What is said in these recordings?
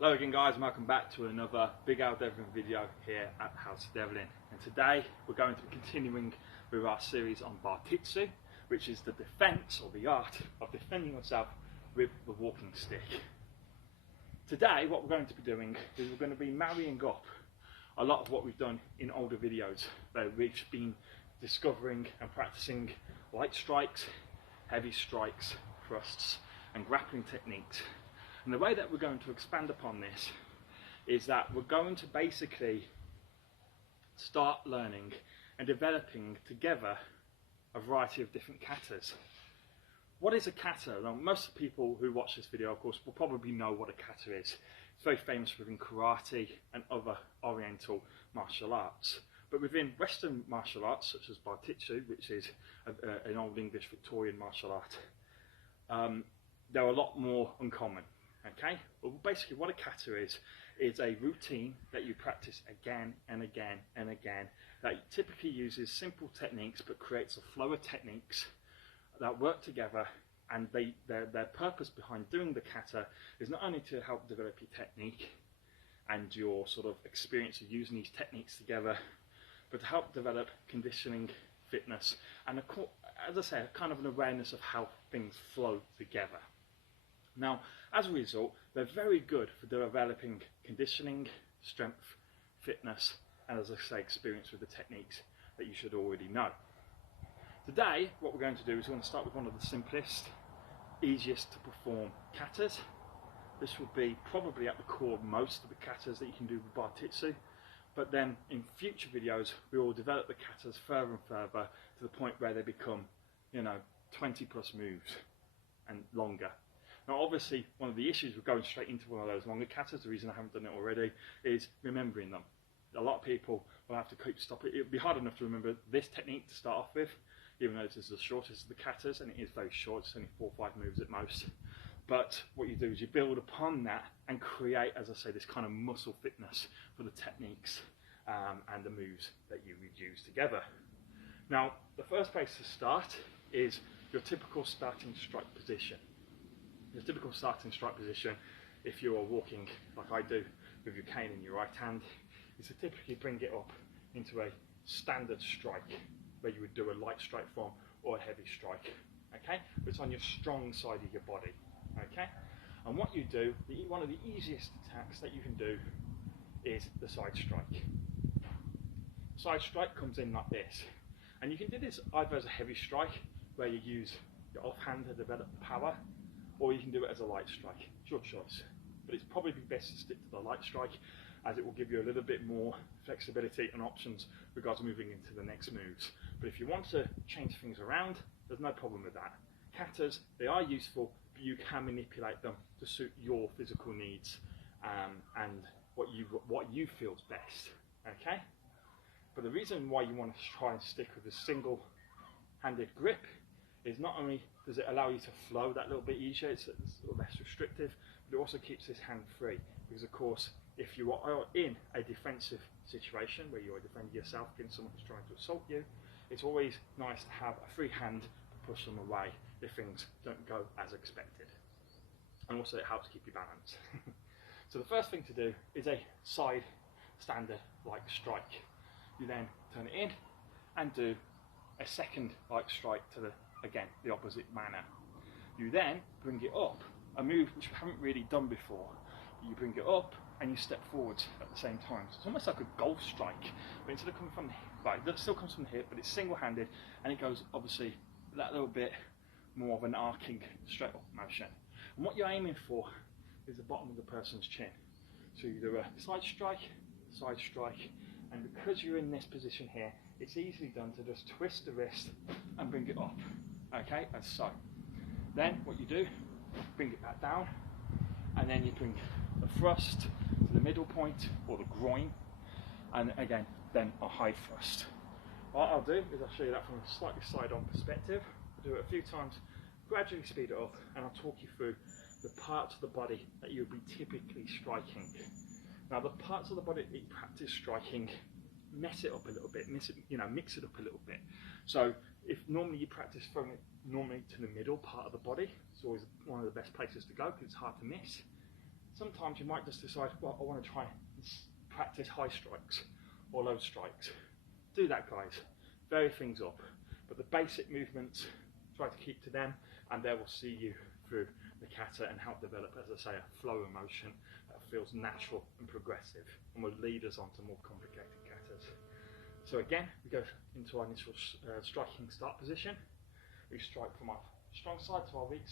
Hello again guys, and welcome back to another Big Al Devlin video here at House of Devlin. And today we're going to be continuing with our series on Bartitsu, which is the defence or the art of defending yourself with the walking stick. Today what we're going to be doing is we're going to be marrying up a lot of what we've done in older videos where we've been discovering and practicing light strikes, heavy strikes, thrusts and grappling techniques. And the way that we're going to expand upon this is that we're going to basically start learning and developing together a variety of different katas. What is a kata? Now, most people who watch this video, of course, will probably know what a kata is. It's very famous within karate and other oriental martial arts. But within Western martial arts, such as Bartitsu, which is an Old English Victorian martial art, they're a lot more uncommon. Okay, well, basically what a kata is a routine that you practice again and again and again that typically uses simple techniques but creates a flow of techniques that work together, and their purpose behind doing the kata is not only to help develop your technique and your sort of experience of using these techniques together, but to help develop conditioning, fitness, and as I say, a kind of an awareness of how things flow together. Now, as a result, they're very good for developing conditioning, strength, fitness, and as I say, experience with the techniques that you should already know. Today, what we're going to do is we're going to start with one of the simplest, easiest to perform katas. This will be probably at the core of most of the katas that you can do with Bartitsu, but then in future videos, we will develop the katas further and further to the point where they become, 20 plus moves and longer. Now obviously one of the issues with going straight into one of those longer katas, the reason I haven't done it already, is remembering them. A lot of people will have to keep stopping. It would be hard enough to remember this technique to start off with, even though this is the shortest of the katas, and it is very short, it's only 4 or 5 moves at most. But what you do is you build upon that and create, as I say, this kind of muscle fitness for the techniques and the moves that you would use together. Now the first place to start is your typical starting strike position. The typical starting strike position, if you are walking like I do with your cane in your right hand, is to typically bring it up into a standard strike where you would do a light strike from or a heavy strike. Okay, but it's on your strong side of your body. Okay, and what you do, one of the easiest attacks that you can do is the side strike. Side strike comes in like this, and you can do this either as a heavy strike where you use your offhand to develop power, or you can do it as a light strike. It's your choice, but it's probably best to stick to the light strike, as it will give you a little bit more flexibility and options regards moving into the next moves. But if you want to change things around, there's no problem with that. Katas, they are useful, but you can manipulate them to suit your physical needs and what you feel is best. Okay, but the reason why you want to try and stick with a single-handed grip is not only does it allow you to flow that little bit easier, it's less restrictive, but it also keeps this hand free. Because of course, if you are in a defensive situation where you are defending yourself against someone who's trying to assault you, it's always nice to have a free hand to push them away if things don't go as expected. And also it helps keep you balanced. So the first thing to do is a side standard like strike. You then turn it in and do a second like strike to the opposite manner. You then bring it up, a move which we haven't really done before. You bring it up and you step forwards at the same time. So it's almost like a golf strike, but instead of coming from the hip, right, it still comes from the hip, but it's single-handed, and it goes obviously that little bit more of an arcing straight up motion. And what you're aiming for is the bottom of the person's chin. So you do a side strike, and because you're in this position here, it's easily done to just twist the wrist and bring it up. Okay, as so. Then what you do, bring it back down, and then you bring the thrust to the middle point or the groin, and again, then a high thrust. What I'll do is I'll show you that from a slightly side-on perspective. I'll do it a few times, gradually speed it up, and I'll talk you through the parts of the body that you'll be typically striking. Now, the parts of the body that you practice striking, mess it up a little bit, mix it up a little bit. So if normally you practice throwing it normally to the middle part of the body, it's always one of the best places to go because it's hard to miss. sometimes you might just decide, well, I want to try and practice high strikes or low strikes. Do that, guys. Vary things up, but the basic movements, try to keep to them, and they will see you through the kata and help develop, as I say, a flow of motion that feels natural and progressive and will lead us on to more complicated katas. So again, we go into our initial striking start position. We strike from our strong side to our weak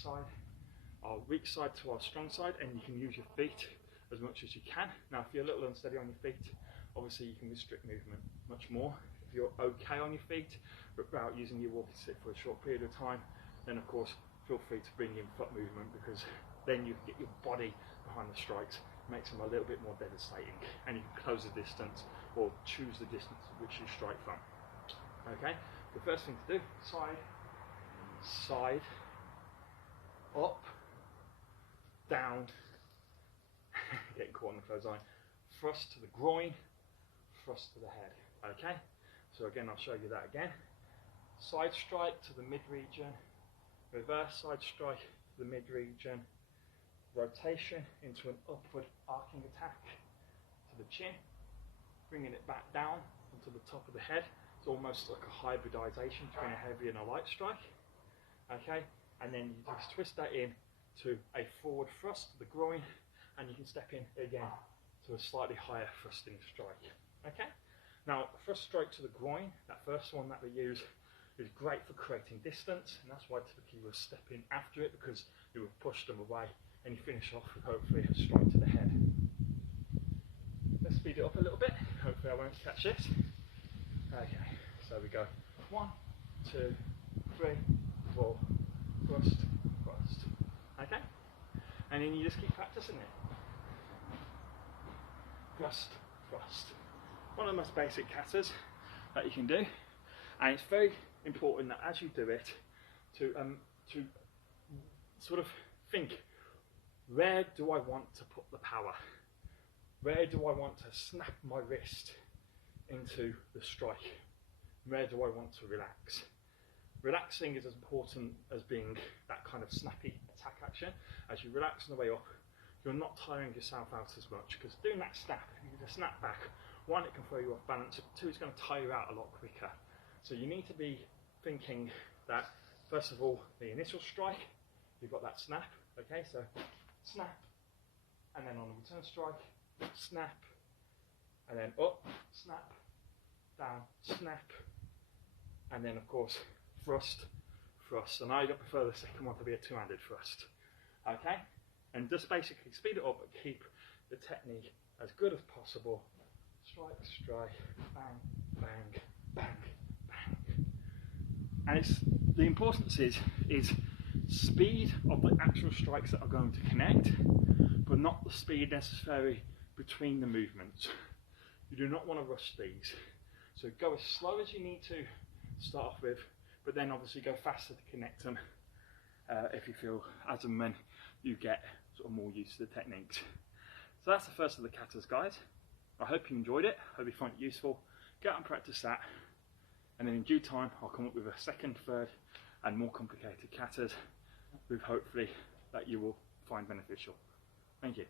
side to our strong side, and you can use your feet as much as you can. Now, if you're a little unsteady on your feet, obviously you can restrict movement much more. If you're okay on your feet, but without using your walking stick for a short period of time, then of course feel free to bring in foot movement, because then you can get your body behind the strikes, makes them a little bit more devastating, and you can close the distance or choose the distance which you strike from. Okay, the first thing to do, side, side, up, down, getting caught in the close eye, thrust to the groin, thrust to the head. Okay, so again, I'll show you that again. Side strike to the mid region, reverse side strike to the mid region, rotation into an upward arcing attack to the chin, bringing it back down onto the top of the head. It's almost like a hybridization between a heavy and a light strike. Okay, and then you just twist that in to a forward thrust to the groin, and you can step in again to a slightly higher thrusting strike. Okay, now thrust strike to the groin, that first one that we use, is great for creating distance, and that's why typically we'll step in after it, because you will push them away, and you finish off with hopefully a strike to the head. Let's speed it up a little bit, hopefully I won't catch this. Okay, so we go 1, 2, 3, 4, thrust, thrust. Okay, and then you just keep practicing it. Thrust, thrust. One of the most basic katas that you can do, and it's very important that as you do it, to sort of think, where do I want to put the power? Where do I want to snap my wrist into the strike? Where do I want to relax? Relaxing is as important as being that kind of snappy attack action. As you relax on the way up, you're not tiring yourself out as much, because doing that snap, you just snap back. 1, it can throw you off balance. 2, it's going to tire you out a lot quicker. So you need to be thinking that, first of all, the initial strike, you've got that snap. Okay, so snap, and then on the return strike, snap, and then up, snap, down, snap, and then of course thrust, thrust. And I prefer the second one to be a two-handed thrust. Okay, and just basically speed it up, but keep the technique as good as possible. Strike, strike, bang, bang, bang, bang. And it's the importance is speed of the actual strikes that are going to connect, but not the speed necessary between the movements. You do not want to rush these. So go as slow as you need to start off with, but then obviously go faster to connect them if you feel as and when you get sort of more used to the techniques. So that's the first of the katas, guys. I hope you enjoyed it. I hope you find it useful. Get out and practice that, and then in due time I'll come up with a second, third and more complicated katas with hopefully that you will find beneficial. Thank you.